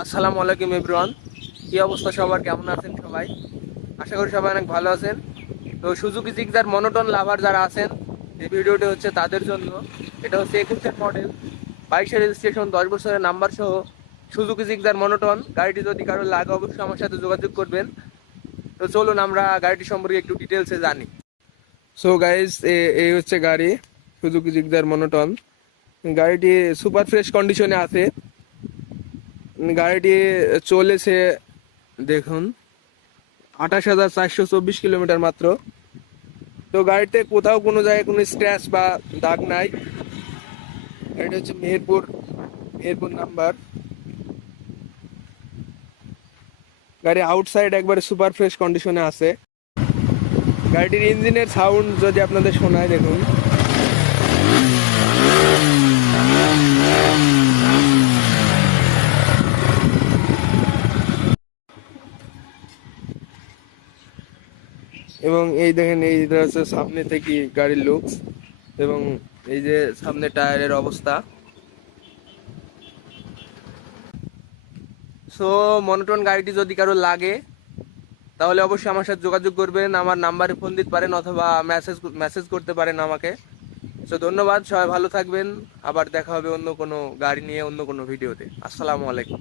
আসসালামু আলাইকুম এভরিওয়ান। কি অবস্থা সবার, কেমন আছেন সবাই? আশা করি সবাই অনেক ভালো আছেন। তো সুজুকি জিক্সার মনোটন লাভার যারা আছেন, এই ভিডিওটি হচ্ছে তাদের জন্য। এটা হচ্ছে 21-এর মডেল, 22-এর রেজিস্ট্রেশন, 10 বছরের নাম্বার সহ সুজুকি জিক্সার মনোটন। গাড়িটি যদি কারো লাগে অবশ্যই আমার সাথে যোগাযোগ করবেন। তো চলুন আমরা গাড়িটি সম্পর্কে একটু ডিটেলসে জানি। সো গাইজ, এই হচ্ছে গাড়ি, সুজুকি জিক্সার মনোটন। গাড়িটি সুপার ফ্রেশ কন্ডিশনে আছে। গাড়িটি চলেছে, দেখুন, 28,424 কিলোমিটার মাত্র। তো গাড়িতে কোথাও কোনো জায়গায় কোনো স্ক্র্যাচ বা দাগ নাই। গাড়িটা হচ্ছে মেহেরপুর মেহেরপুর নাম্বার। গাড়ি আউটসাইড একবারে সুপার ফ্রেশ কন্ডিশনে আছে। গাড়িটির ইঞ্জিনের সাউন্ড যদি আপনাদের শোনায়, দেখুন। এবং এই দেখেন, এইটা হচ্ছে সামনে থেকে গাড়ির লুকস, এবং এই যে সামনে টায়ারের অবস্থা। সো মনোটন গাড়িটি যদি কারো লাগে তাহলে অবশ্যই আমার সাথে যোগাযোগ করবেন। আমার নাম্বারে ফোন দিতে পারেন অথবা মেসেজ করতে পারেন আমাকে। তো ধন্যবাদ, সবাই ভালো থাকবেন। আবার দেখা হবে অন্য কোনো গাড়ি নিয়ে, অন্য কোনো ভিডিওতে। আসসালামু আলাইকুম।